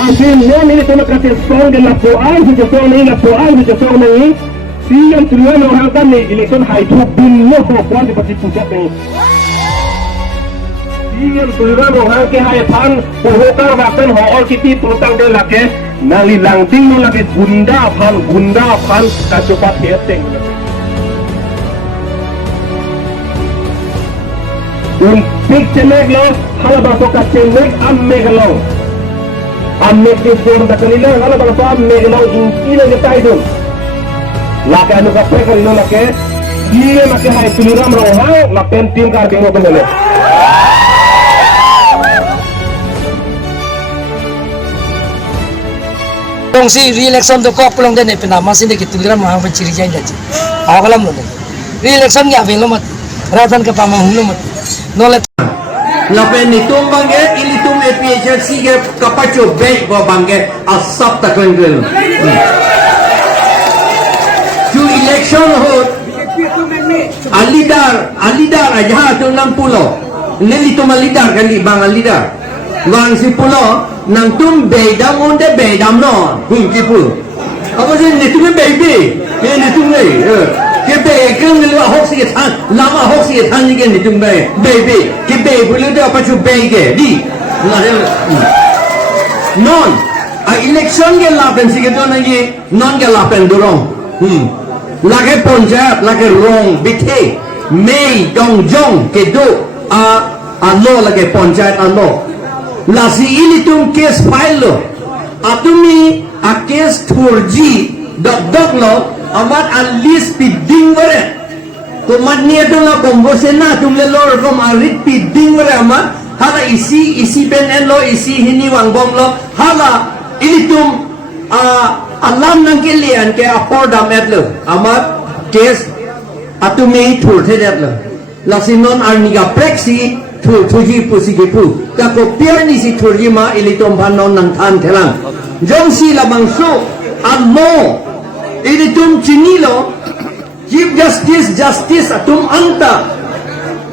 Langsung ini tu nak kasih song dan laporan sejauh ini, siang kedua orang kan ni election high tu bingung orang di pasti pusat ni. Siang kedua orang ke high pan, pohon bahkan hall kita pelutang dia lagi, nali langting tu lagi gunda pan kacupat hiateng. Untuk cemek lo, kalau bahasa cemek amek lo. Amek di dalam takanila, kalau bahasa amek lo inti lagi tahu. Laki anu kapek kalau laki, dia makin hai tuliram rohang, makin tim karbing lo benar. Kongsi re-election tu kau pulang dan penama sini kita tuliram rohang penciri jangan jadi. Awak kalam lo deh. Re-election ni apa lo mat? Ratan ke pamang lo mat. Nolet. Lapen itu bangge, ini tu APHRC ke kapacu baik bawa bangge asap tak kengkel. Tu election hot. Alidar aja tu 60. Neli tu malidar kali bang alidar. Bang si pulo nang tum bedam onde bedam no. Kipu. Apa sih ni tu baby? Ni tu ni. Kita kan ni lah hoax tan, lama hoax tan ni kan ni tu baby. Kita boleh dah apa tu baby di. Non, election ke lapen sih kita nanti non ke lapen dorong. Lagi ponjat, lagi rong, bithe, Mei dong jong kedo alo lagi ponjat alo. Lasi ini tu case file lo, atumi a case 4G dok lo. Amat alis piding bare, tomat ni ada lah kombosena, tumle lor kom arit piding bare amat. Hala isi ben lo, isi hini wang bom lo. Hala ini tum alam nang kalian ke apor damet lo. Amat case atumi thur thedet lo. Lasinon arniga preksi thuji pusi kepu. Kako piar ni si thurji ma ili tum panon nang than thelang. Jongsi lamang su amo. Ini tum cinilo, Chief Justice atum anta,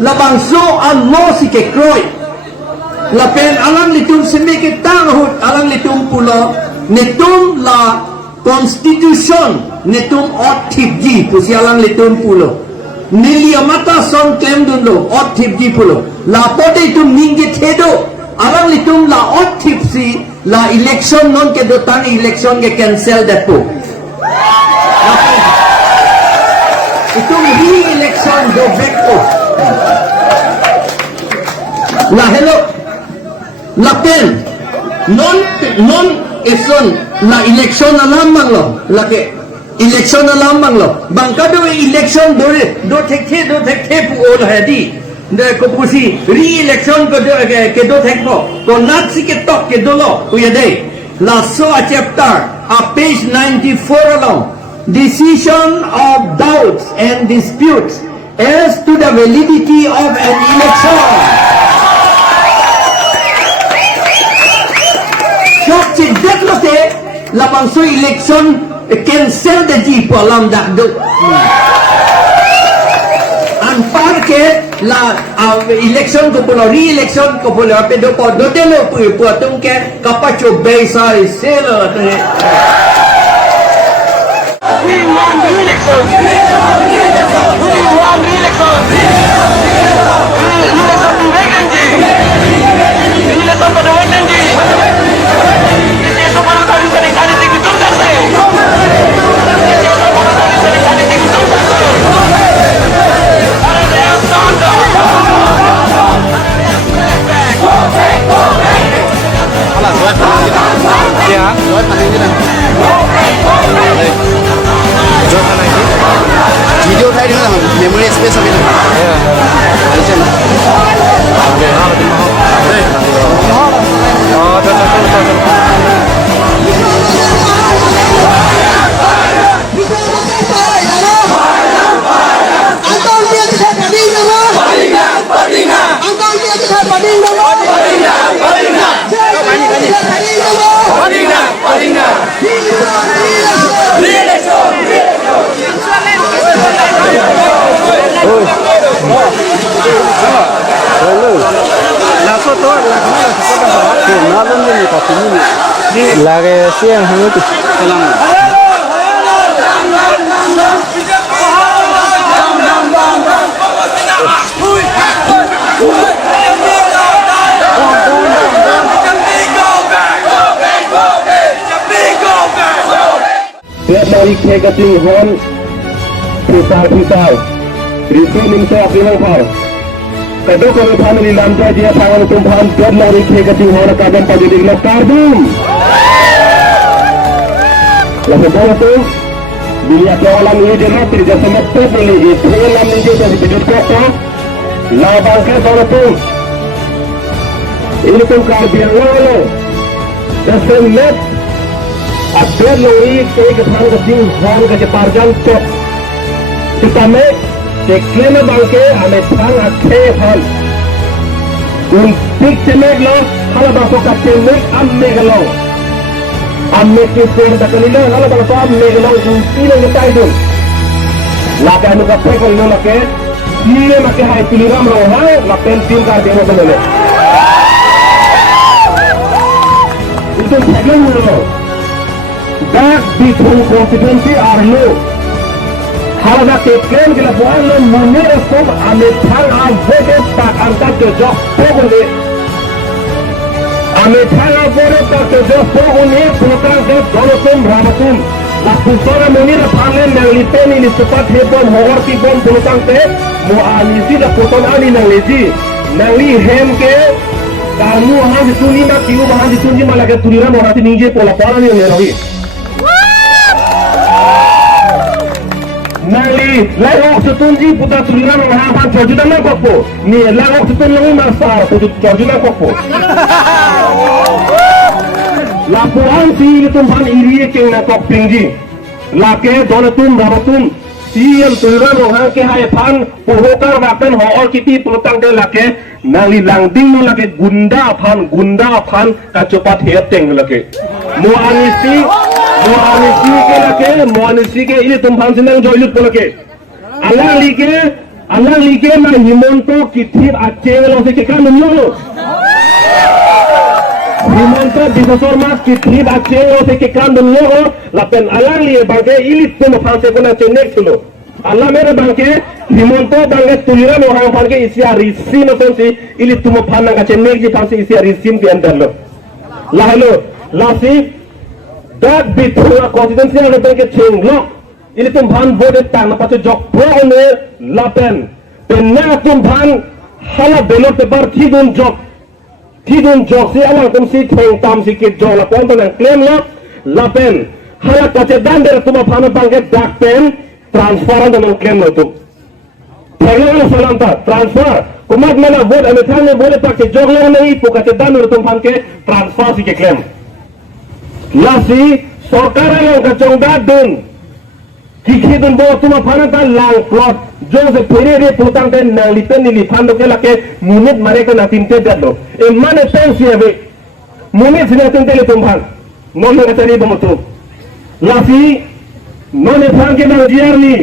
labangso almo si kekroi, lapen alang litum semike tanghut, alang litum pulo, netum la Constitution, netum ot tipji, pusi alang litum pulo, niliamata son claim dundo, ot tipji pulo, la pode itum ninge tedo, alang litum la ot tipsi, la election non ke dotan election ke cancel depo. Itu re-election do vecto. La hello, la pen, non election, la election alamang lo, la ke election alamang lo. Bangka do election do tek pu ol hadi. De ko pusi re-election ko do ke do tek po. Ko nat si ke tok ke do lo, ku ya dei. La so a chapter a page 94 along. Decision of doubts and disputes as to the validity of an election. Shok cidet lo te labang so election cancel the jeep alam dak do. Anpar ke la election ko pula re-election ko pula pedo ko do telo pu tung ke kapacho besa selo te. We want re-election. We want re-election. Re-election to vacancy. Re-election pada vacancy. Ini semua kali sekali dihitung tak sih? Ini semua kali sekali dihitung tak sih? Ada yang salah. Alah, buat ya, buat paling kita. Video thay nữa là memory space ở bên này. Đấy trên. Để nó là tiếng ho. Đây. Angkau dia kita banding dulu. Banding. Angkau dia kita banding dulu. Banding. Langsung tu, langsung tu, kita dah. Kenal ni ni, tapi ni. lage siang hangut Tiap dari kegating hon pisau risi ningso apilong par kado kami family lamta dia tangan tumpan tiap dari kegating hon kagan pada digla kardum lalu bawa tu bila kawalan ini dia nak kerja sama pembeli itu dalam ini dia hidup kota labang ke bawa tu ini tu karbian lalu dasar net Abdul Lori ke kesan keting hon ke parjan cok kita me deklen bangke ame thang akhe hon un tik chemek lo hala baso ka chemek amme galo amme ke sen dakalila hala baso amme galo un tine getai dun la ka anu ka pekol no la ke tine make hai tiliram ro ha la pen tin kar deno bole itu problem lo that between constituency are low. Halaga teklen ke lapuan lo munir som ame thang a vote tak angka jojo pogone. Ame thang a vote tak jojo pogone program ke dolotum ramatum. La pusora munir phangen nalite ni sepat hebon hor ti bom bulutang te mo anisi da poton ani naliji nali hem ke kamu han dituni ma kiu han dituni malaga tunira morati nije pola pola ni lerohi. Nali lagok setunji puta tuliran menghafal terjunan nak kopo ni lagok setun lagi masa putu terjunan kopo laporan si tumpan iri ke nak kop tinggi lake donatum rabatum si yang tuliran menghafal ke hai pan pohokar bahkan hoor kiti pelutang de lake nali langding no lake gunda pan kacopat heteng lake Muanisi ke ini tumpan senang joilut polake. Allah like na himonto kitip aceh lo se kekan dulu. Himonto bisosor mas kitip aceh lo se kekan dulu. Lapen Allah liye bangke ini tumpan se kuna cenek dulu. Allah mere bangke himonto bangke tuliran orang bangke isi arisi no sensi ini tumpan nang cenek ji pangse isi arisim ke andar lo. Lahalo lasi that between a constituency and the king lock ini tumpan vote tang na pato jok pro one lapen penna tumpan hala belot te bar tidun jok si awal tum si theng tam si ke jok la pon tan claim lo lapen hala kache dan der tuma phana bangke dak pen transfer dan claim lo tum thenglo salam ta transfer kumat mena vote ame thang vote tak ke jok lo nahi pokache dan der tumpan ke transfer si ke claim lasi सरकार कचौं दादुन किखी दुन बो तुम फाना लांग प्लॉट जो से फेरे रे पोतांग ते नालिते निली फांदो के लके मुनित मारे को नातिनते दलो ए माने पेंसी हवे मुनित सिने तुनते ले तुम फान नोन ने तरी बमतो लासी नोने फान के नजियारनी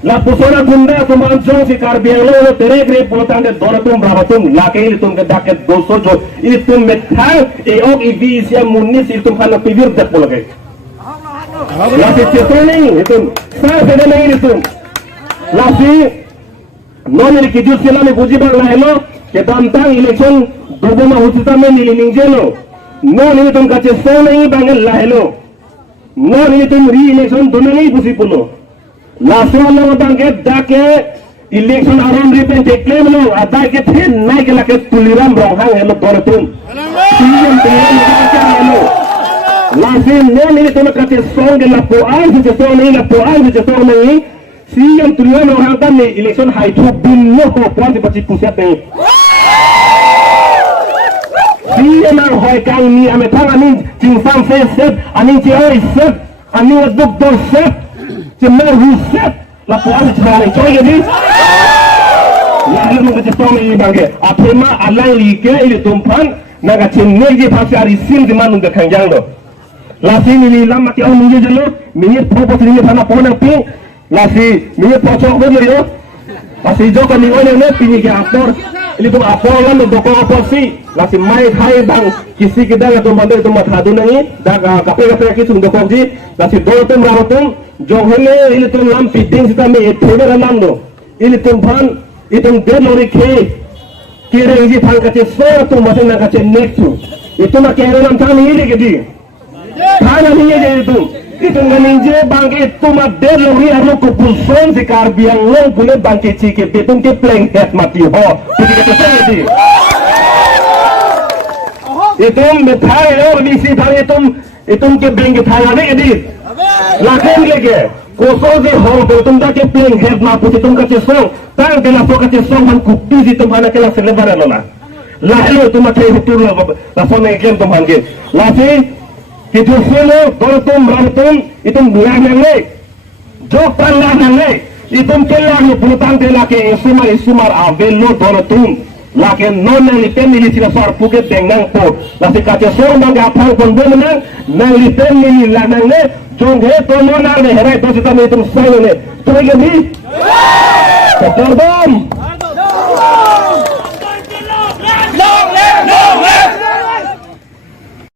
la pusora gunda tuman jo si karbianglo tere gre potan de doratum bravatum lake ini tum ke daket doso jo ini tum metal e ok ivi sia munis itu kana pivir dak polake la se chetone itu sa se de ini tum la si non ni ki jus sila me buji bang la hello ke tantang election dubo ma hutita me ni ningjelo non ni tum ka che so nahi bang la hello non ni tum re election dono nahi busi pulo Last one lo bangke dake election aram ripen declare lo ada ke the nai ke lake tuliram rohang hello doratum siam tuliram ke hello last no ni to kate song la po ai je so ni la po ai je so ni siam tuliram rohang tan ni election hai thu bin lo ko pon di pachi puset ni siam ang hoi kang ni ame thang anin jing sam se set anin chi oi set anin duk do set Cemar ruset laporan cemar coy jadi lalu kita tahu ini bangke apema alai like ini tumpan naga cemar je pasti hari sim di mana nggak kanjang lo lasi ini lama tiap minggu jelo minyak popot ini sana pona ping lasi minyak pocok bener yo lasi joko ni orang ni pinjik aktor Ini tuh apolan doko aposi, lasi mai hai bang kisi kita nggak tuh mandor tuh mathadu nangi, dah kape kisung doko ji, lasi dolo tuh merawatum, jong hele ini tuh lam piting sita mi ethene ram do, ini tuh pan itu dia lori ke, kira ini pan kace so tuh masih nak kace next itu nak kira ram tan ini gede, tan ini je itu nggak ninje bang itu mah dia lori aru kupulson si karbiang lo boleh bang keci ke betung ke pleng head mati ho, jadi kace so gede. Itu methai lo misi thang itu ke beng ke thang ada gede, lakukan lagi. Kosong je hong betul tak ke pleng head mah putih tum kace so. Tang kena so kace song man kupi di tempat kena selebar lona. Lahlo tu macam itu la so na ikan tum hangen. Lasi itu selo dolatum ratum itu bulan le. Jok pandan le. Itu kelar ni putang de la ke isumar avelo dolatum. Lakin non yang lipen ni sila sor puket dengang po. Lasi kace so man ga apang pon menang nang lipen ni lanang le. Jong he to non ar ne herai to sita ni tum sai ne. Tu lagi ni. Terbang.